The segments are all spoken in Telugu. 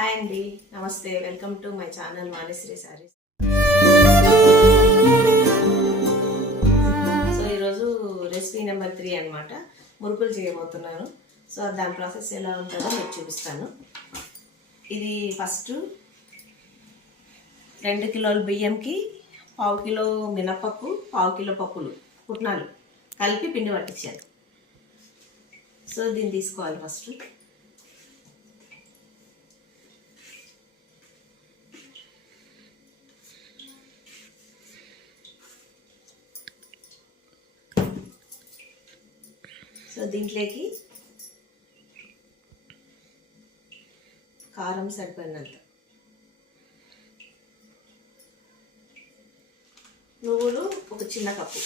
హాయ్ అండి, నమస్తే. Welcome to my channel Vanisri saris. So ఈరోజు రెసిపీ నెంబర్ 3 అనమాట. మురుకులు చేయబోతున్నాను. సో దాని ప్రాసెస్ ఎలా ఉంటుందో మీకు చూపిస్తాను. ఇది ఫస్ట్ 2 కిలోల బియ్యంకి 1/2 కిలో మినపప్పు, 1/2 కిలో పప్పులు పుట్నాలు కలిపి పిండి పట్టించాను. సో దీన్ని తీసుకోవాలి ఫస్ట్. సో దీంట్లోకి కారం సరిపడినంత, నువ్వులు ఒక చిన్న కప్పు,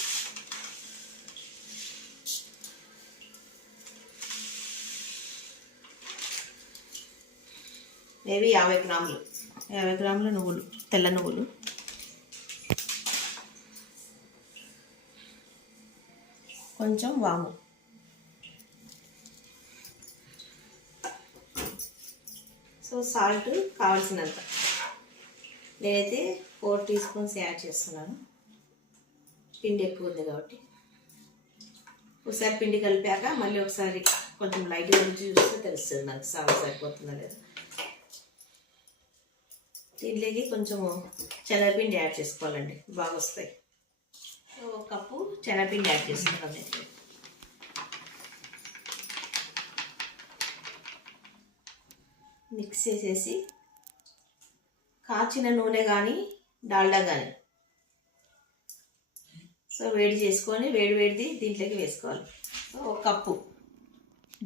మేబీ 50 గ్రాములు, 50 గ్రాముల నువ్వులు, తెల్ల నువ్వులు, కొంచెం వాము, సో సాల్ట్ కావాల్సినంత. నేనైతే 4 టీ స్పూన్స్ యాడ్ చేస్తున్నాను, పిండి ఎక్కువ ఉంది కాబట్టి. ఒకసారి పిండి కలిపాక మళ్ళీ ఒకసారి కొంచెం లైట్గా రుచి చూస్తే తెలుస్తుంది నాకు సాల్ట్ సరిపోతుందా లేదా. దీంట్లోకి కొంచెము శనగపిండి యాడ్ చేసుకోవాలండి, బాగా వస్తాయి. సో 1 కప్పు శనగపిండి యాడ్ చేసుకున్నాను నేను. మిక్స్ చేసేసి కాచిన నూనె కానీ డాల్డా కానీ సో వేడి చేసుకొని వేడిది దీంట్లోకి వేసుకోవాలి. సో 1 కప్పు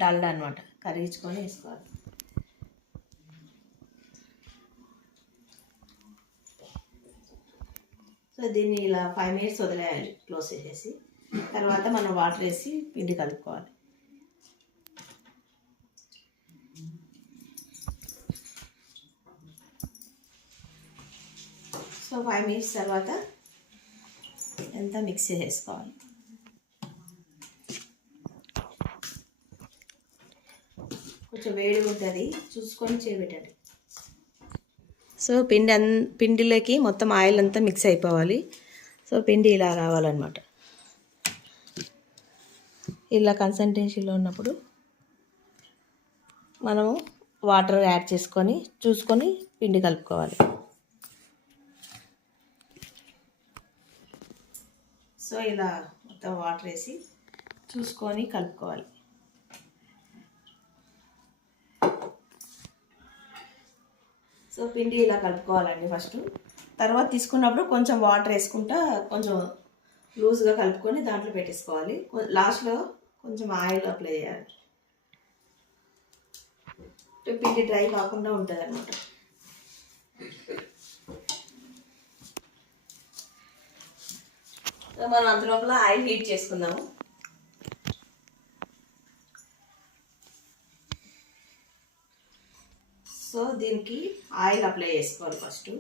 డాల్డా అనమాట, కరిగించుకొని వేసుకోవాలి. సో దీన్ని ఇలా 5 మినిట్స్ వదిలేయాలి క్లోజ్ చేసేసి. తర్వాత మనం వాటర్ వేసి పిండి కలుపుకోవాలి. సో 5 మినిట్స్ తర్వాత ఎంత మిక్స్ చేసుకోవాలి. కొంచెం వేడి ఉంటుంది, చూసుకొని చేయబెట్టండి. సో పిండిలోకి మొత్తం ఆయిల్ అంతా మిక్స్ అయిపోవాలి. సో పిండి ఇలా రావాలన్నమాట. ఇలా కన్సంట్రేషన్లో ఉన్నప్పుడు మనము వాటర్ యాడ్ చేసుకొని చూసుకొని పిండి కలుపుకోవాలి. సో ఇలా మొత్తం వాటర్ వేసి చూసుకొని కలుపుకోవాలి. సో పిండి ఇలా కలుపుకోవాలండి ఫస్ట్. తర్వాత తీసుకున్నప్పుడు కొంచెం వాటర్ వేసుకుంటా కొంచెం లూజ్గా కలుపుకొని దాంట్లో పెట్టేసుకోవాలి. లాస్ట్లో కొంచెం ఆయిల్ అప్లై చేయాలి, పిండి డ్రై కాకుండా ఉంటుంది అన్నమాట. మనం అంతలోపల ఆయిల్ హీట్ చేసుకుందాము. సో దీనికి ఆయిల్ అప్లై చేసుకోవాలి ఫస్ట్.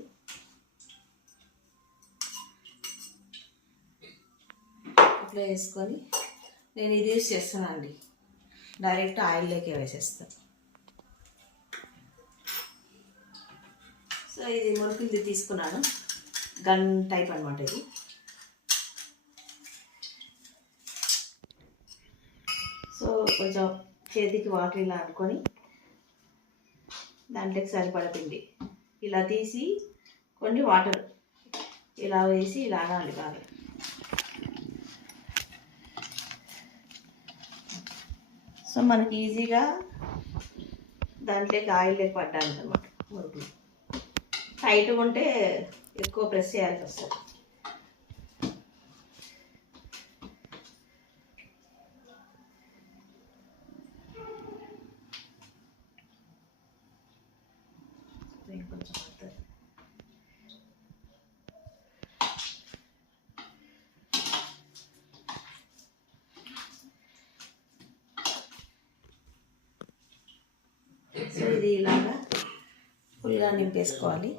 అప్లై చేసుకొని నేను ఇది యూస్ చేస్తాను అండి, డైరెక్ట్ ఆయిల్లోకి వేసేస్తాను. సో ఇది మురుకులది తీసుకున్నాను, గన్ టైప్ అనమాట ఇది. సో కొంచెం చేతికి వాటర్ ఇలా అనుకొని దాంట్లోకి సరిపడ పిండి ఇలా తీసి కొన్ని వాటర్ ఇలా వేసి ఇలా అనాలి బాగా. సో మనకి ఈజీగా దాంట్లోకి ఆయిల్ లేక పడ్డానికి అనమాట. మురుకులు టైట్గా ఉంటే ఎక్కువ ప్రెస్ చేయాల్సి వస్తుంది. సో ఇది ఇలాగా ఫుల్గా నింపేసుకోవాలి.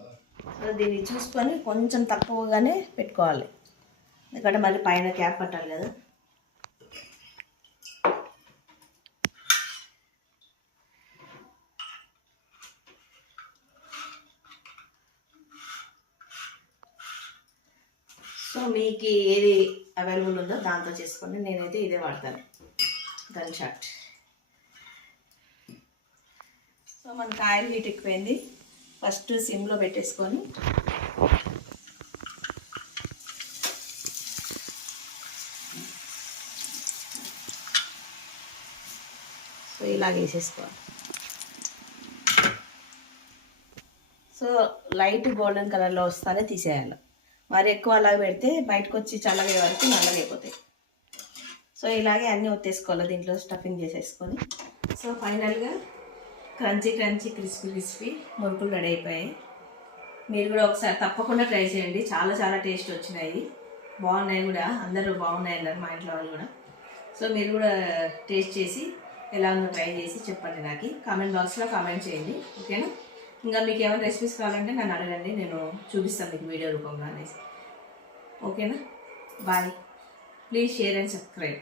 దీన్ని చూసుకొని కొంచెం తక్కువగానే పెట్టుకోవాలి, ఎందుకంటే మళ్ళీ పైన క్యాప్ పట్టాలి కదా. సో మీకు ఏది అవైలబుల్ ఉందో దాంతో చేసుకోండి. నేనైతే ఇదే వాడతాను, గన్ షాట్. సో మనకు ఆయిల్ హీట్ ఎక్కువైంది. ఫస్ట్ సిమ్లో పెట్టేసుకొని సో ఇలాగ వేసేసుకోవాలి. సో లైట్ గోల్డెన్ కలర్లో వస్తానే తీసేయాలి. మరి ఎక్కువ అలాగే పెడితే బయటకు వచ్చి చల్లగే వరకు నల్లగా అయిపోతాయి. సో ఇలాగే అన్నీ ఒత్తేసుకోవాలి, దీంట్లో స్టఫింగ్ చేసేసుకొని. సో ఫైనల్గా క్రంచీ క్రంచీ క్రిస్పీ క్రిస్పీ మురుకులు రెడీ అయిపోయాయి. మీరు కూడా ఒకసారి తప్పకుండా ట్రై చేయండి. చాలా చాలా టేస్ట్ వచ్చినాయి, బాగున్నాయి కూడా, అందరూ బాగున్నాయి అన్నారు మా ఇంట్లో వాళ్ళు కూడా. సో మీరు కూడా టేస్ట్ చేసి ఎలా ఉందో ట్రై చేసి చెప్పండి, నాకు కామెంట్ బాక్స్లో కామెంట్ చేయండి. ఓకేనా? ఇంకా మీకు ఏమైనా రెసిపీస్ కావాలంటే నన్ను అడగండి, నేను చూపిస్తాను మీకు వీడియో రూపంలో అనేసి. ఓకేనా? Bye. Please share and subscribe.